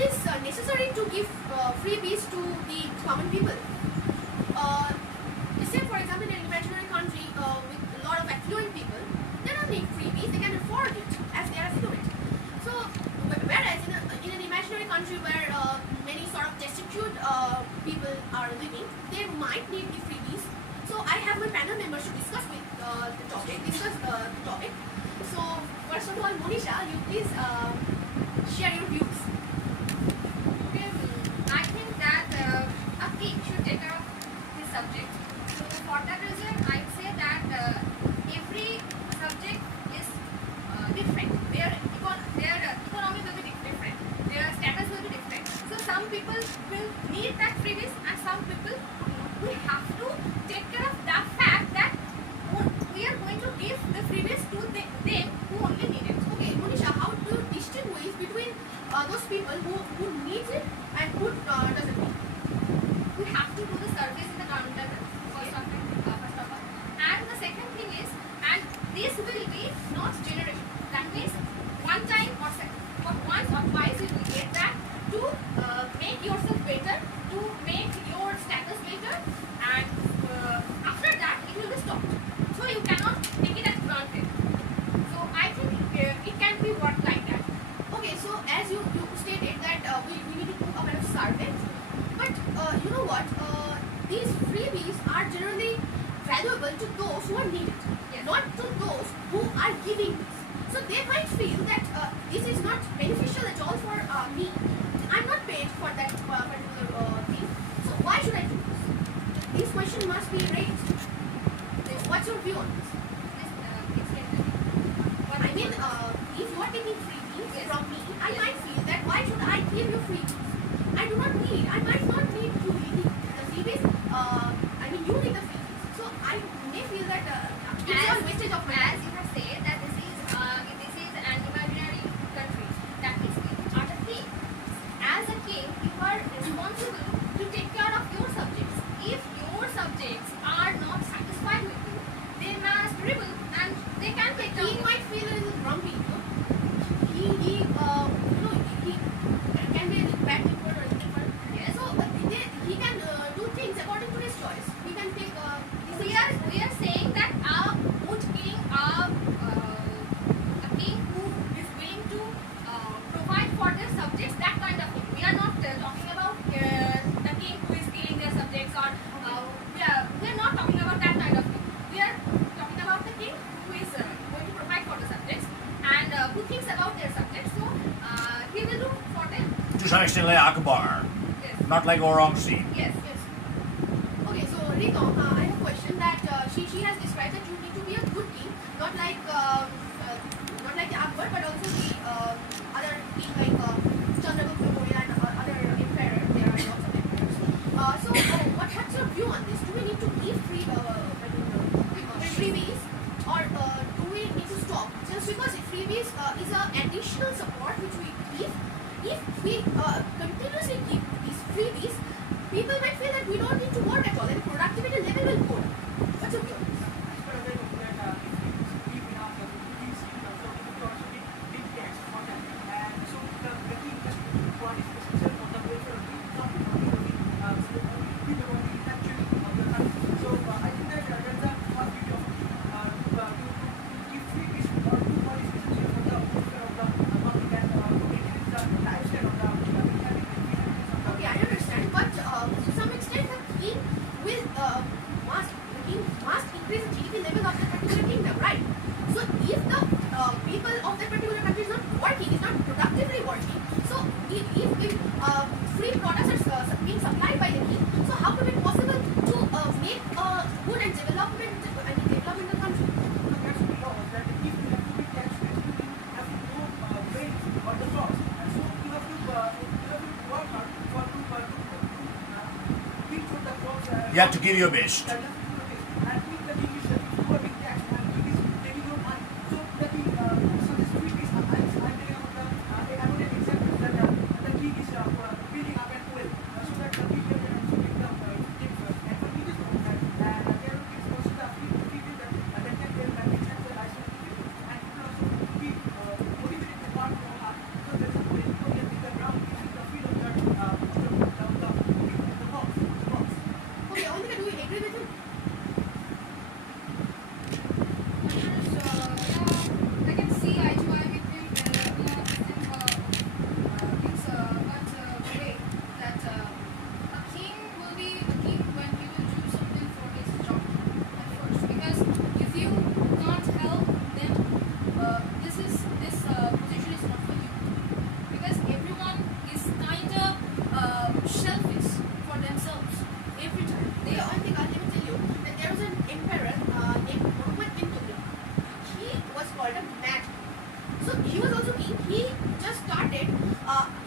is necessary to give freebies to the common people? Say for example in an imaginary country with a lot of affluent people, they don't need freebies, they can afford it as they are affluent. So whereas in an imaginary country where many sort of destitute people are living, they might need the freebies. So I have my panel members to discuss with the topic. So first of all, Monisha, you please share your views. Okay, I think that a king should take care of his subject. So for that reason, I'd say that every subject is different. Their economy will be different. Their status will be different. So some people will need that freebies, and some people will have to take care of that fact that we are going to give the freebies to them who only need it. Okay, Monisha, how do you distinguish between those people who needs it and who doesn't need it? We have to do the service in the government level, first of all. And the second thing is, and this will be not generation. That means one time or once or twice you will get that to make yourself better, to make your status better, and after that it will be stopped. So you cannot take it as granted. So I think it can be worked like that. Okay, so as you stated that we need to do a kind of survey, but you know what? These freebies are generally valuable to those who are needed, Yes. not to those who are giving this. So they might feel that this is not beneficial at all for me. I'm not paid for that particular thing. So why should I do this? This question must be raised. What's your view on this? I mean, if you are taking freebies Yes. from me, I might feel that why should I give you freebies? I do not need. I might not need you the freebies. I mean, you need the freebies. So I may feel that it's all wastage of my As time. you have said that this is an imaginary country. That means you are the king. As a king, you are responsible to take care of your subjects. If your subjects are not satisfied with you, they must rebel and they can take He down. might feel a little grumpy. You know? He can be a little bad tempered or anything. Yes. So he can do things according to his choice. He can take. We are saying that a good king, a king who is willing to provide for their subjects, that kind of thing. We are not talking about the king who is killing their subjects, or we are not talking about that kind of thing. We are talking about the king who is going to provide for the subjects and who thinks about their subjects. So he will do for them. To some extent like Akbar, Yes. not like Aurangzeb. Yes. Yes. Okay, so Rito, I have a question that she has described that you need to be a good king, not like the Akbar, but also the other king like Chandragupta Maurya and other emperor. There are lots of emperors. What's your view on this? Do we need to give freebies, or do we need to stop? Just because freebies is an additional support which we give. If we continuously give these freebies, people might feel that we don't need to work at all and productivity level will go down. What's your view on this? Okay, I understand, but to some extent the king will must increase the GDP level of that particular kingdom, right? So if the people of that particular country is not working, is not productively working, so if free products are being supplied by the king, so how could it be possible to make good and developmental country? You have to give your best.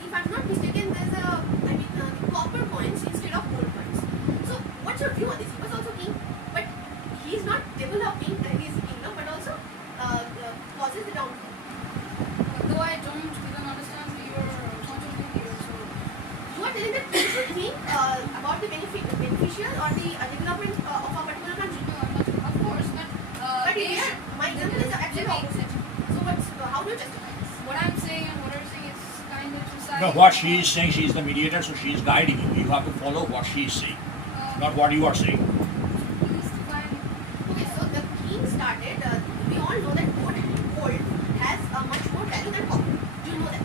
if I'm not mistaken, there's the copper coins instead of gold coins. So what's your view on this? He was also king, but he's not developing his kingdom, but also causes the downfall. Though I don't even understand your point of view here, so You are telling that we should think about the beneficial or the development of a particular country. no, I'm not, of course, but But they here, should- my example is actually let me- opposite. So how do you justify this? What I'm saying and what you're saying is kind of two sides. No, what she is saying, she is the mediator, so she is guiding you. You have to follow what she is saying, not what you are saying. Please define. Okay, so the king started. We all know that gold has much more value than copper. Do you know that?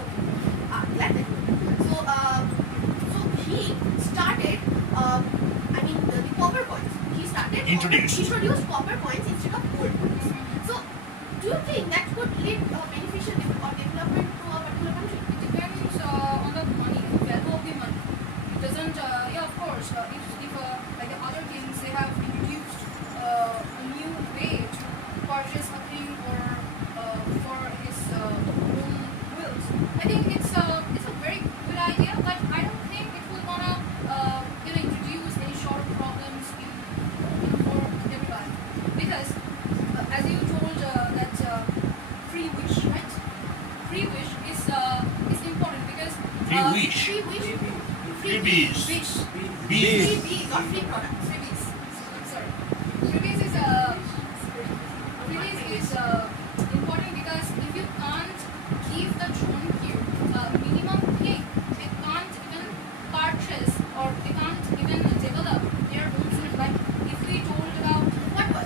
Okay. Glad that you know that. So he started. The copper coins. He started. Introduced copper coins instead of gold coins. So, do you think that could lead beneficial or development to a particular country? It depends on the money, the value of the money. It doesn't, yeah, of course, if like the other kings, they have introduced a new way to purchase a thing or for his own wills. I think it's a very good idea, but I don't think it will gonna introduce any sort of problems for everybody. Because as you told that free wish, right? Free wish is important because Free wish. Free wish. Freebies. wish. Bees. Freebies, not free products. Freebies. Sorry. Freebies is important because if you can't give the throne here, minimum thing, they can't even purchase or they can't even develop their own food. Like if we told about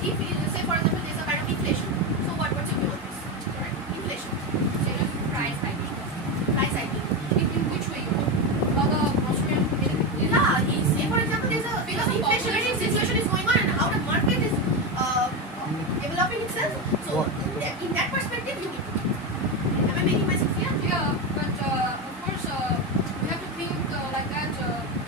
If say for example there's a kind of inflation. So what's your view on this? correct Inflation. price hiking, Price hiking. in which way you know how the grocery and everything. Yeah, say for example there's a because inflationary situation is going on and how the market is developing itself. So in that perspective you need to. Am I making myself clear? Yeah, but of course we have to think like that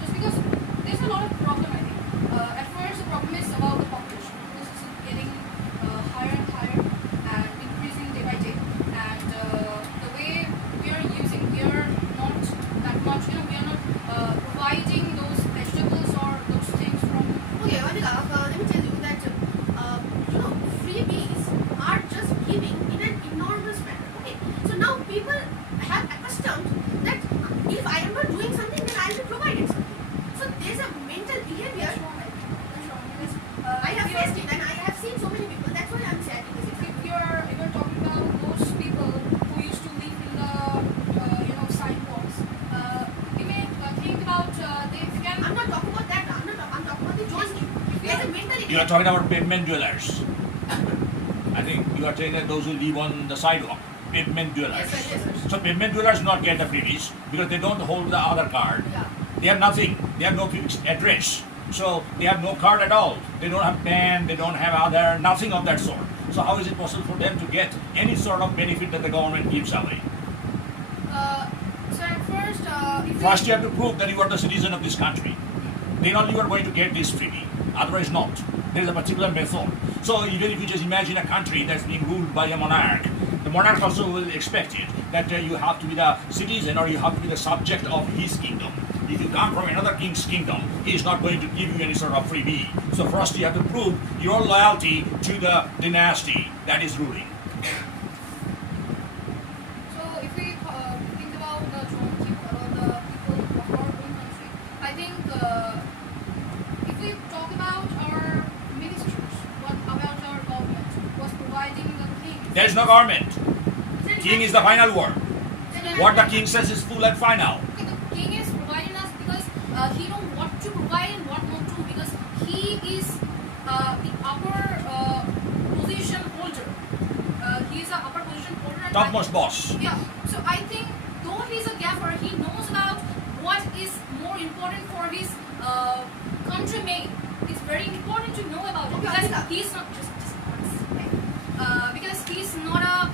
just because there's a lot of problem I think. At first the problem is about the population. This is getting higher and higher and increasing day by day. And the way we are using, we are not that much, we are not providing those vegetables or those things from. Okay, Anika, let me tell you that freebies are just giving in an enormous manner. Okay, so now people have accustomed that if I am not doing something, then I will be provided something. So there's a mental behavior. That's wrong, I think. That's wrong because I have faced it and I have seen so many people. That's why I'm saying this. if you're talking about those people who used to live in the sidewalks, you may think about they can. I'm not talking about that. I'm talking about the joining. There's a mentality. You are talking about pavement dwellers. I think you are saying that those who live on the sidewalk, pavement dwellers. Yes, sir. So pavement dwellers do not get the freebies because they don't hold the other card. Yeah. They have nothing. They have no fixed address. So they have no card at all. They don't have PAN. They don't have other, nothing of that sort. So how is it possible for them to get any sort of benefit that the government gives away? So at first, if First you have to prove that you are the citizen of this country. Then only you are going to get this freebie. Otherwise not. There is a particular method. So even if you just imagine a country that's being ruled by a monarch, the monarch also will expect it that you have to be the citizen or you have to be the subject of his kingdom. If you come from another king's kingdom, he is not going to give you any sort of freebie. So first you have to prove your loyalty to the dynasty that is ruling. So if we think about the throne keeper or the people of our own country, I think if we talk about our ministers, what about our government was providing the king? There is no government. King is the final word. What the king says is full and final. Okay, the king is providing us because he knows what to provide and what not to because he is the upper position holder. He is the upper position holder. And Topmost boss. Yeah. So I think though he's a gaffer, he knows about what is more important for his countrymen. It's very important to know about it because he's not just because he's not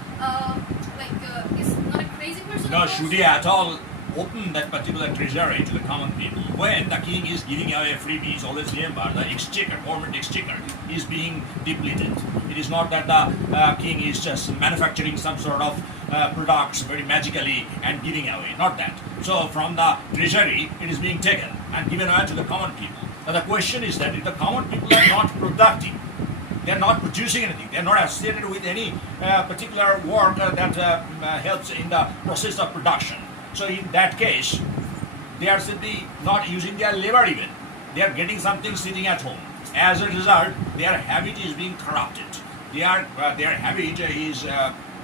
he's not a crazy person. Nor of course. should he at all open that particular treasury to the common people. When the king is giving away freebies, always remember the exchequer, government exchequer, is being depleted. It is not that the king is just manufacturing some sort of products very magically and giving away. Not that. So from the treasury, it is being taken and given away to the common people. Now the question is that if the common people are not productive, they are not producing anything, they are not associated with any particular work that helps in the process of production. So in that case, they are simply not using their labor even. They are getting something sitting at home. As a result, their habit is being corrupted. Their habit is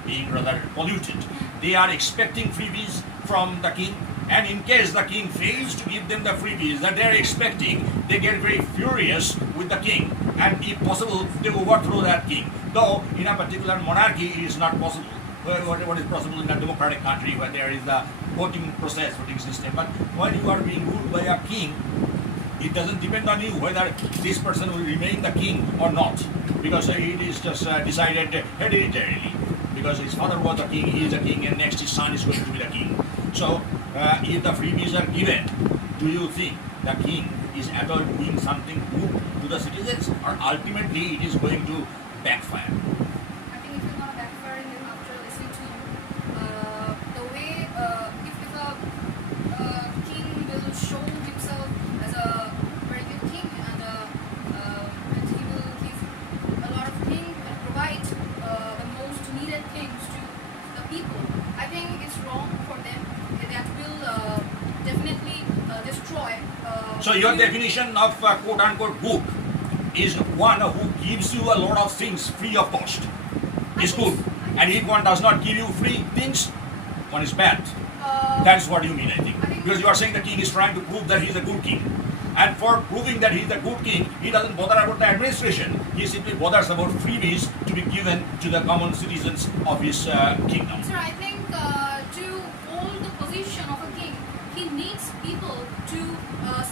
being rather polluted. They are expecting freebies from the king, and in case the king fails to give them the freebies that they are expecting, they get very furious with the king, and if possible, they overthrow that king. Though in a particular monarchy, it is not possible. What is possible in a democratic country where there is a voting process, voting system. But when you are being ruled by a king, it doesn't depend on you whether this person will remain the king or not, because it is just decided hereditarily. Because his father was a king, he is a king, and next his son is going to be the king. So, if the freebies are given, do you think the king is at all doing something good to the citizens, or ultimately it is going to backfire? I think it will not backfire in after listening to you. The way if a king will show himself as a very good king, and he will give a lot of things and provide the most needed things to the people, I think it's wrong for them. That will definitely destroy. So your definition of quote unquote good is one who gives you a lot of things free of cost. Is good. And if one does not give you free things, one is bad. That's what you mean, I think. Because you are saying the king is trying to prove that he is a good king. And for proving that he is a good king, he doesn't bother about the administration. He simply bothers about freebies to be given to the common citizens of his kingdom. Sir, I think to hold the position of a king, he needs people to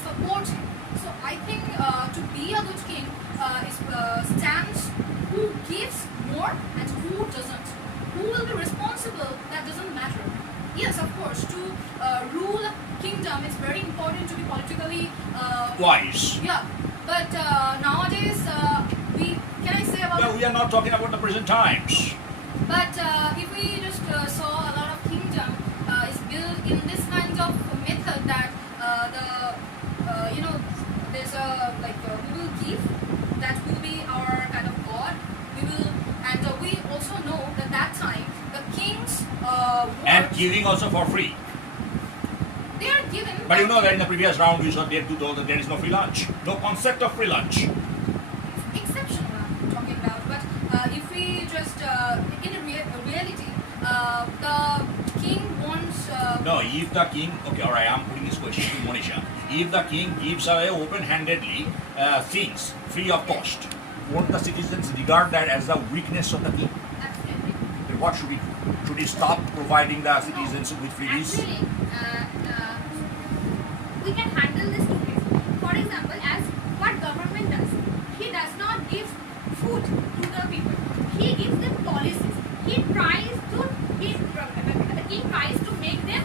support him. So I think to be a good king stands who gives more and who doesn't. Who will be responsible, that doesn't matter. Yes, of course, to rule a kingdom, it's very important to be politically Wise. Yeah, but nowadays, can I say about... Well, we are not talking about the present times. But if we just saw a lot of kingdom is built in this kind of method that there's we will give, that will be our kind of god. And we also know that time the kings And giving also for free. they are given. But you know that in the previous round we saw there is no free lunch. No concept of free lunch. Exceptional I'm talking about, but if we just in reality the king wants No, if the king, okay, alright, I'm putting this question to Monisha. If the king gives away open-handedly things free of cost, won't the citizens regard that as the weakness of the king? absolutely. Then what should we do? Should we stop providing the citizens with freebies? Actually, we can handle this two ways. For example, as what government does, he does not give food to the people. He gives them policies. The king tries to make them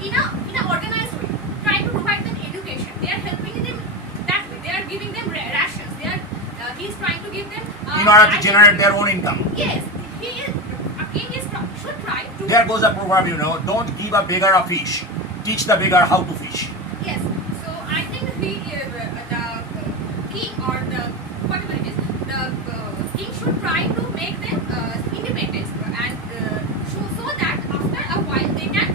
in a organized way. Try to provide them education. They are helping them that way. They are giving them rations. He's trying to give them In order to generate their own income. Yes, a king should try to. There goes a proverb, don't give a beggar a fish. Teach the beggar how to fish. Yes, so I think the king or the whatever it is, the king should try to make them independent and so that after a while they can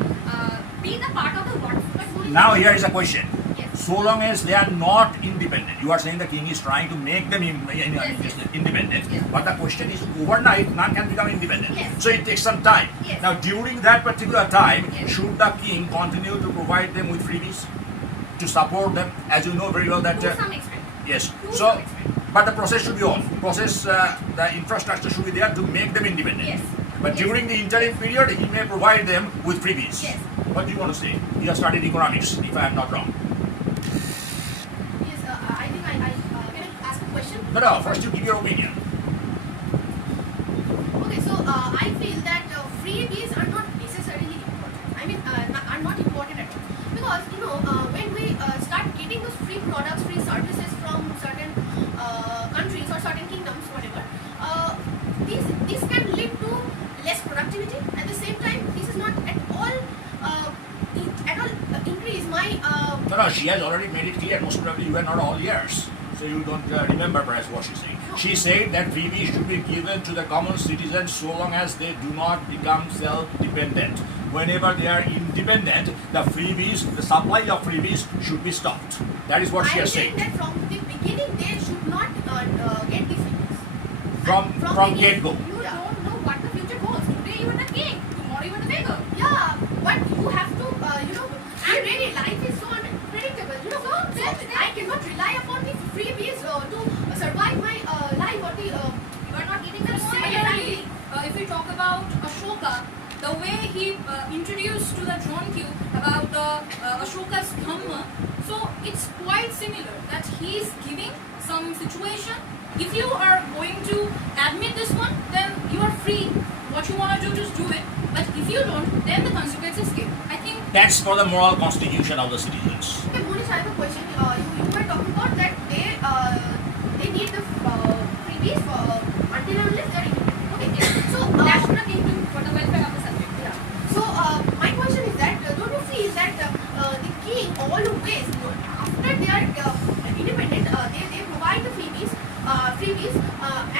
be the part of the world. Now here is a question. Yes. So long as they are not independent, you are saying the king is trying to make them Yes. independent, Yes. but the question is overnight none can become independent. Yes. So it takes some time. Yes. Now during that particular time, Yes. should the king continue to provide them with freebies to support them? As you know very well that To some extent. yes. To So some extent. but the process should be on. The infrastructure should be there to make them independent. Yes. But Yes. during the interim period, he may provide them with freebies. Yes. What do you want to say? You have studied economics, if I am not wrong. Yes, I think I can I ask a question? No, first you give your opinion. Okay, so I feel that freebies are not necessarily important. I mean, are not important at all. Because, when we start getting those free products, free services from certain countries or certain kingdoms, whatever, this can lead to less production. No, she has already made it clear. Most probably you were not all ears. So you don't remember perhaps what she said. She said that freebies should be given to the common citizens so long as they do not become self-dependent. Whenever they are independent, the supply of freebies should be stopped. That is what she has said. I think that from the beginning they should not get the freebies. From get-go. You don't know what the future holds. Today you are the king, tomorrow you are the beggar. Yeah, but you have to, and really life is so unpredictable. I cannot rely upon the freebies to survive my life or the. You are not getting the point. Similarly, If we talk about Ashoka, the way he introduced to the John Q about the Ashoka's Dhamma, so it's quite similar that he is giving some situation. If you are going to admit this one, then you are free. What you want to do, just do it. But if you don't, then the consequences came. I think That's for the moral constitution of the citizens. okay, Monish, I have a question. You were talking about that they need the freebies for until and unless they're independent. Okay, so national kingdom for the welfare of the subject. yeah. So my question is that don't you feel that the king always after they are independent they provide the freebies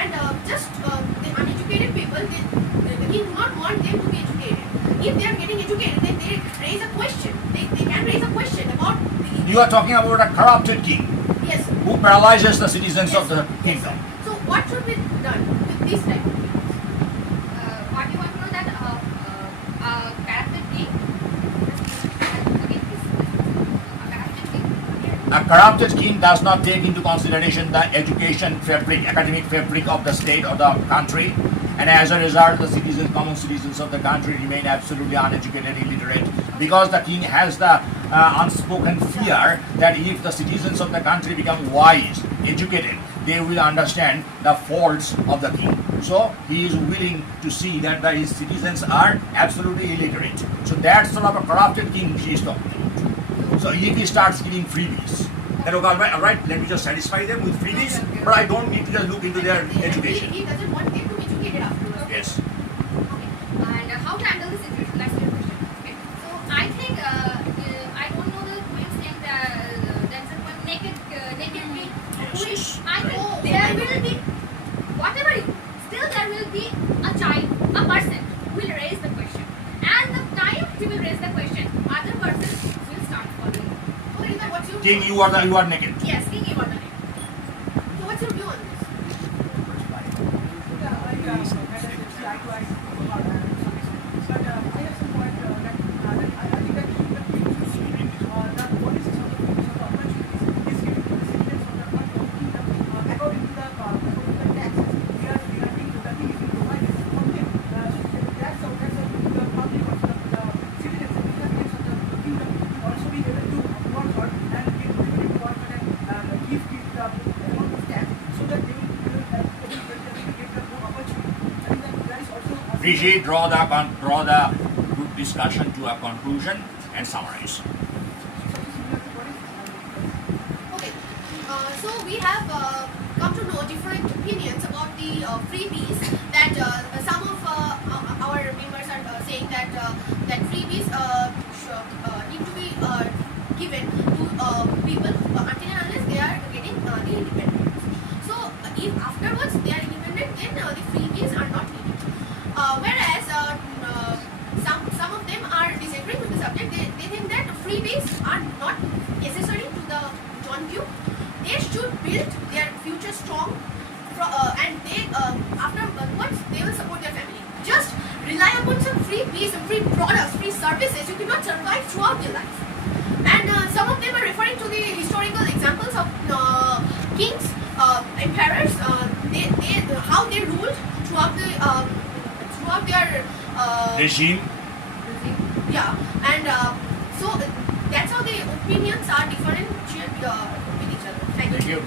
and just the uneducated people the king do not want them to be educated. If they are getting educated, then they raise a question. They can raise a question about the You are talking about a corrupted king yes. who paralyzes the citizens Yes, of the yes, kingdom. sir. So what should be done with this type of things? What you want to know that character king? Again, please. A character king. A corrupted king does not take into consideration the education fabric, academic fabric of the state or the country, and as a result, the common citizens of the country remain absolutely uneducated, illiterate, because the king has the unspoken fear that if the citizens of the country become wise, educated, they will understand the faults of the king. So he is willing to see that his citizens are absolutely illiterate. So that's sort of a corrupted king she is talking about. So if he starts giving freebies, then okay, all right, let me just satisfy them with freebies, but I don't need to just look into their education. He doesn't want them to be educated afterwards. Yes. Okay. And how to handle the situation? That's your question. Okay. So I think I don't know the queen's name. There's a one naked queen. Yes. I think there will be whatever you. Still there will be a child, a person who will raise the question. And the time he will raise the question, other person will start following. Okay, Rita, what's your King, view on you are naked. Yes, king you are the name. So what's your view on this? Rishi, draw the group discussion to a conclusion and summarize. Okay, so we have come to know different opinions about the freebies that some of our members are saying that that freebies need to be given to people until and unless they are getting the independence. So if afterwards they are independent, then the freebies are not needed. Whereas some of them are disagreeing with the subject. They think that freebies are not necessary to the John Q. They should build their future strong, and they afterwards they will support their family. Just rely upon some freebies, some free products, free services. You cannot survive throughout your life. And some of them are referring to the historical examples of kings, emperors. How they ruled throughout their Regime. yeah, and so that's how the opinions are different with each other. Thank you. Thank you.